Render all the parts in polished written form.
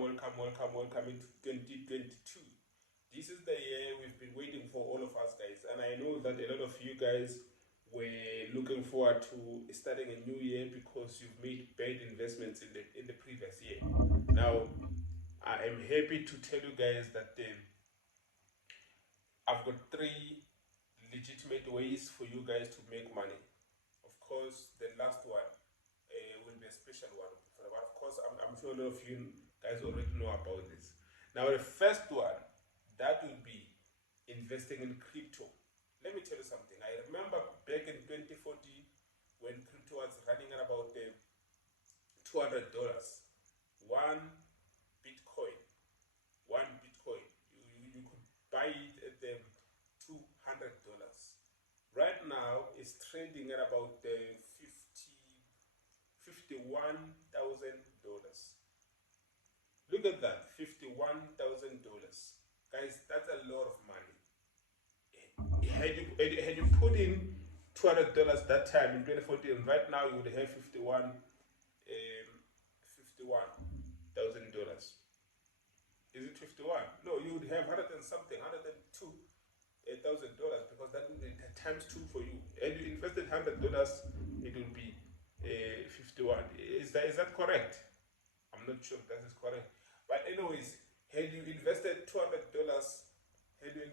welcome into 2022. This is the year we've been waiting for, all of us guys, and I know that a lot of you guys were looking forward to starting a new year because you've made bad investments in the previous year. Now, I am happy to tell you guys that I've got three legitimate ways for you guys to make money. Of course, the last one will be a special one. But of course, I'm sure a lot of you guys already know about this. Now, the first one, that will be investing in crypto. Let me tell you something. I remember back in 2014 when crypto was running at about $200. One Bitcoin. One Bitcoin. You could buy it at $200. Right now, it's trading at about $51,000. Look at that, $51,000. Guys, that's a lot of money. Had you put in $200 that time in 2014, right now you would have $51,000. Is it 51? No, you would have 100 and something, $102,000, because that would be times two for you. And you invested $100, it will be 51. Is that correct? I'm not sure if that is correct. But anyways, had you invested $200 back in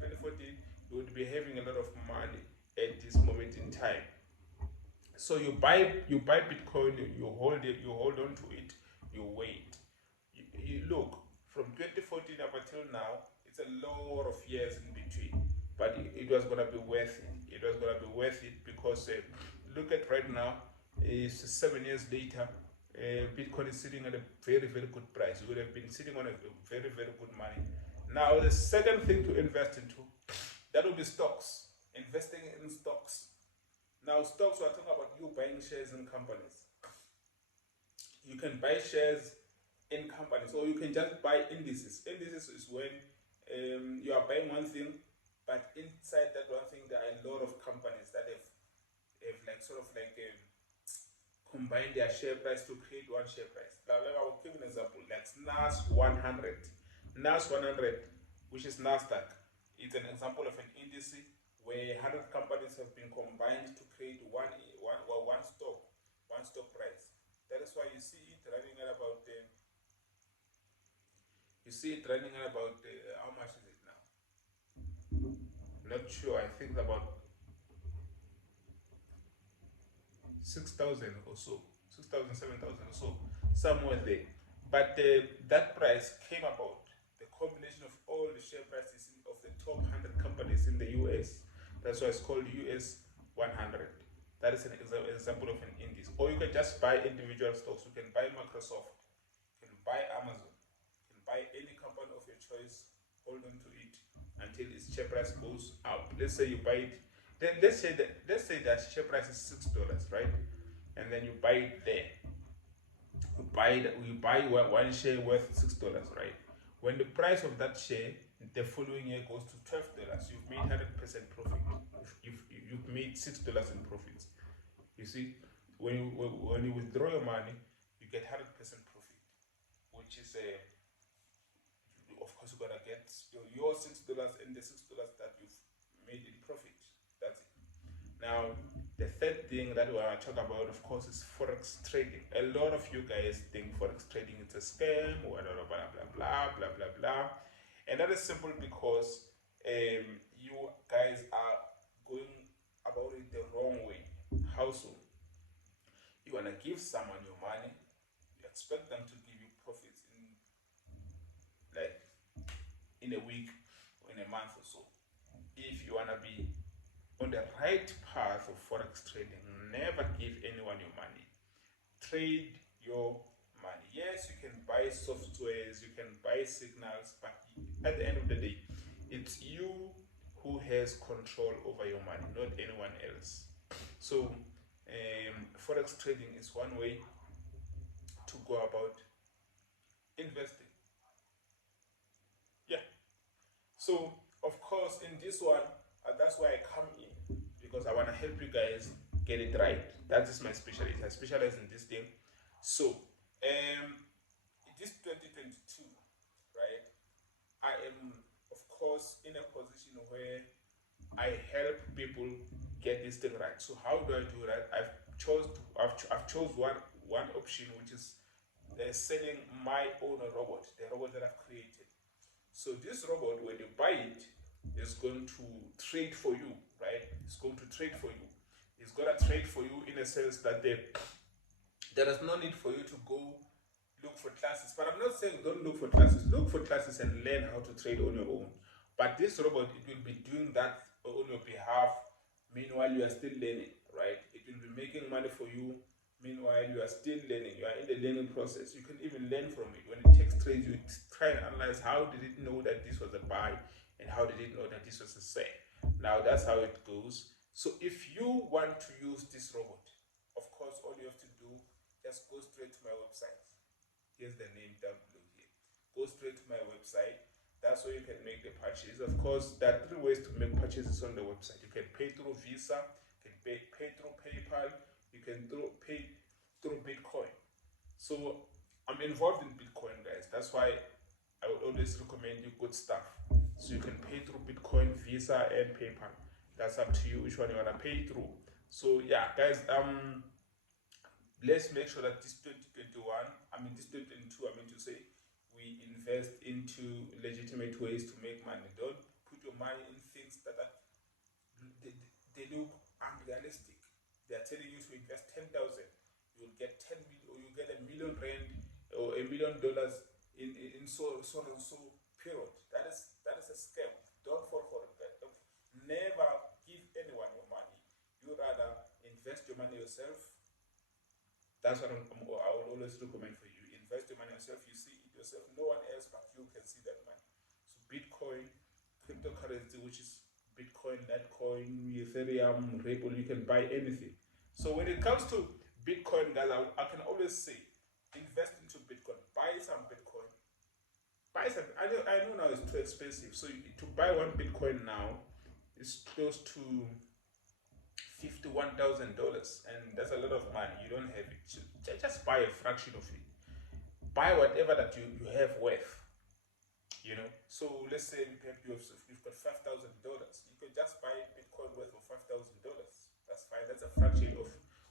2014, you would be having a lot of money at this moment in time. So you buy Bitcoin, you hold it, you hold on to it, you wait. You look, from 2014 up until now, it's a lot of years in between, but it was gonna be worth it. It was gonna be worth it because look at right now, it's 7 years later. Bitcoin is sitting at a very, very good price. You would have been sitting on a very, very good money. Now, the second thing to invest into, that will be stocks. Investing in stocks. Now, stocks, we're talking about you buying shares in companies. You can buy shares in companies, or you can just buy indices. Indices is when you are buying one thing, but inside that one thing, there are a lot of companies that have combine their share price to create one share price. Now, I will give an example. Like NAS 100. NAS 100, which is NASDAQ, it's an example of an index where 100 companies have been combined to create one stock price. That is why you see it running at about how much is it now? Not sure. I think about 6,000 or so, 6,000, 7,000 or so, somewhere there. But that price came about the combination of all the share prices of the top 100 companies in the US. That's why it's called US 100. That is an example of an index. Or you can just buy individual stocks. You can buy Microsoft, you can buy Amazon, you can buy any company of your choice, hold on to it until its share price goes up. Let's say you buy it. Then let's say that share price is $6, right? And then you buy it there. You buy one share worth $6, right? When the price of that share the following year goes to $12, you've made 100% profit. You've made $6 in profits. You see, when you withdraw your money, you get 100% profit, which is of course you're gonna get your $6 and the $6 that you've made in profit. That's it. Now, the third thing that we want to talk about, of course, is forex trading. A lot of you guys think forex trading is a scam, or blah blah blah blah blah blah, and that is simple because you guys are going about it the wrong way. How so? You wanna give someone your money, you expect them to give you profits in a week or in a month or so. If you wanna be on the right path of forex trading, never give anyone your money. Trade your money. Yes, you can buy softwares, you can buy signals, but at the end of the day, it's you who has control over your money, not anyone else. So, forex trading is one way to go about investing. Yeah. So, of course, in this one, that's why I come in, because I want to help you guys get it right. That is my specialty. I specialize in this thing. So, course, in a position where I help people get this thing right. So how do I do that? I've chose one option, which is selling my own robot, the robot that I've created. So this robot, when you buy it, is going to trade for you, right? It's going to trade for you. It's gonna trade for you in a sense that there is no need for you to go look for classes. But I'm not saying don't look for classes. Look for classes and learn how to trade on your own. But this robot, it will be doing that on your behalf. Meanwhile, you are still learning, right? It will be making money for you. Meanwhile, you are still learning. You are in the learning process. You can even learn from it. When it takes trades, you try and analyze how did it know that this was a buy and how did it know that this was a sell. Now that's how it goes. So if you want to use this robot, of course, all you have to do, just go straight to my website. Here's the name down below here. Go straight to my website. That's where you can make the purchase. Of course, there are three ways to make purchases on the website. You can pay through Visa, you can pay through PayPal, you can pay through Bitcoin. So I'm involved in Bitcoin, guys. That's why I would always recommend you good stuff. So you can pay through Bitcoin, Visa, and PayPal. That's up to you which one you wanna pay through. So yeah, guys, let's make sure that this 2022, I mean to say, we invest into legitimate ways to make money. Don't put your money in things that are they look unrealistic. They are telling you to invest 10,000, you'll get 10 million, or you get R1 million or $1 million in so and so period. That is a scam. Don't fall for it. Never give anyone your money. You rather invest your money yourself. That's what I would always recommend for you. Invest your money yourself. You see it yourself. No one else but you can see that money. So Bitcoin, cryptocurrency, which is Bitcoin, Litecoin, Ethereum, Ripple, you can buy anything. So when it comes to Bitcoin, guys, I can always say, invest into Bitcoin. Buy some Bitcoin. Buy some. I know now it's too expensive. So to buy one Bitcoin now is close to $51,000, and that's a lot of money. You don't have it. Just buy a fraction of it. Buy whatever that you have worth. So let's say you've got $5,000. You can just buy Bitcoin worth of $5,000. That's fine. That's a fraction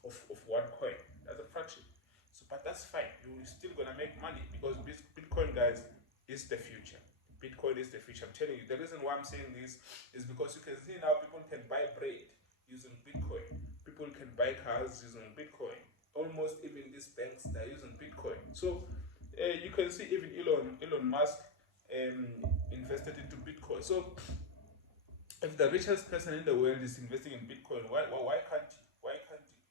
of one coin. That's a fraction. So, but that's fine. You're still gonna make money because Bitcoin, guys, is the future. Bitcoin is the future. I'm telling you. The reason why I'm saying this is because you can see now people can buy bread using Bitcoin. People can buy cars using Bitcoin. Almost even these banks, they're using Bitcoin. So you can see even Elon Musk invested into Bitcoin. So if the richest person in the world is investing in Bitcoin, why can't you? Why can't you?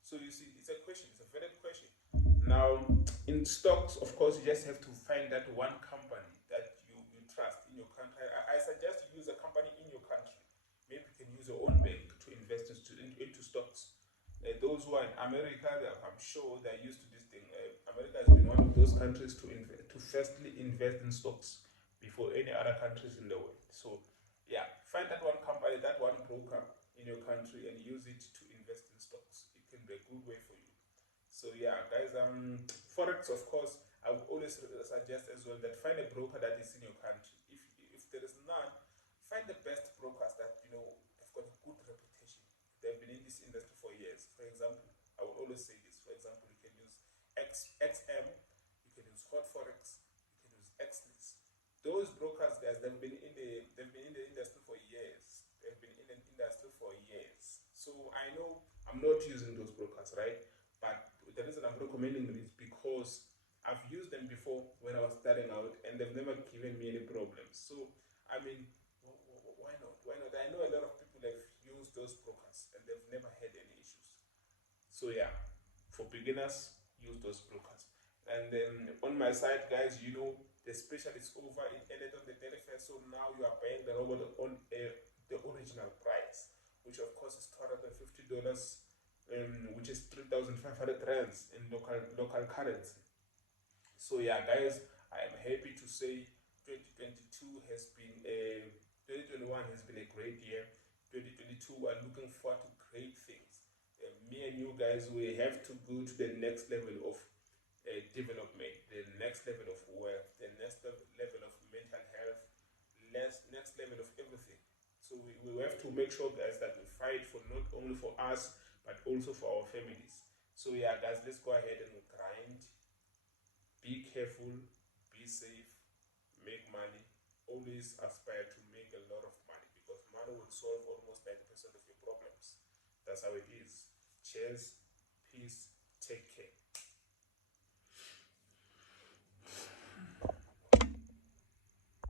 So you see, it's a question. It's a valid question. Now, in stocks, of course, you just have to find that one company that you trust in your country. I suggest you use a company in your country. Maybe you can use your own bank to invest into stocks. Those who are in America, I'm sure they're used to this thing. America has been one of those countries to firstly invest in stocks before any other countries in the world. So, yeah, find that one company, that one broker in your country, and use it to invest in stocks. It can be a good way for you. So, yeah, guys, forex, of course, I would always suggest as well that find a broker that is in your country. If there is none, find the best brokers that have got a good reputation. They've been in this industry for years. For example, I will always say this. For example, you can use XM, you can use Hot Forex, you can use XLIS. Those brokers, guys, they've been in the industry for years. They've been in the industry for years. So I know I'm not using those brokers, right? But the reason I'm recommending them is because I've used them before when I was starting out, and they've never given me any problems. So I mean, why not? Why not? I know a lot of people have used those brokers and they've never had any issues. So yeah, for beginners, use those brokers. And then on my side, guys, the special is over. It ended on the 31st, so now you are buying the robot on the original price, which of course is $250, which is 3,500 rands in local currency. So yeah, guys, I am happy to say 2022 has been 2021 has been a great year. 2022, we're looking forward to great things. Me and you guys, we have to go to the next level of development, the next level of wealth, the next level of mental health, next level So we have to make sure, guys, that we fight for not only for us, but also for our families. So yeah, guys, let's go ahead and grind. Be careful, be safe, make money. Always aspire to make a lot of money, because money will solve almost 90% of your problems. That's how it is. Cheers, peace, take care.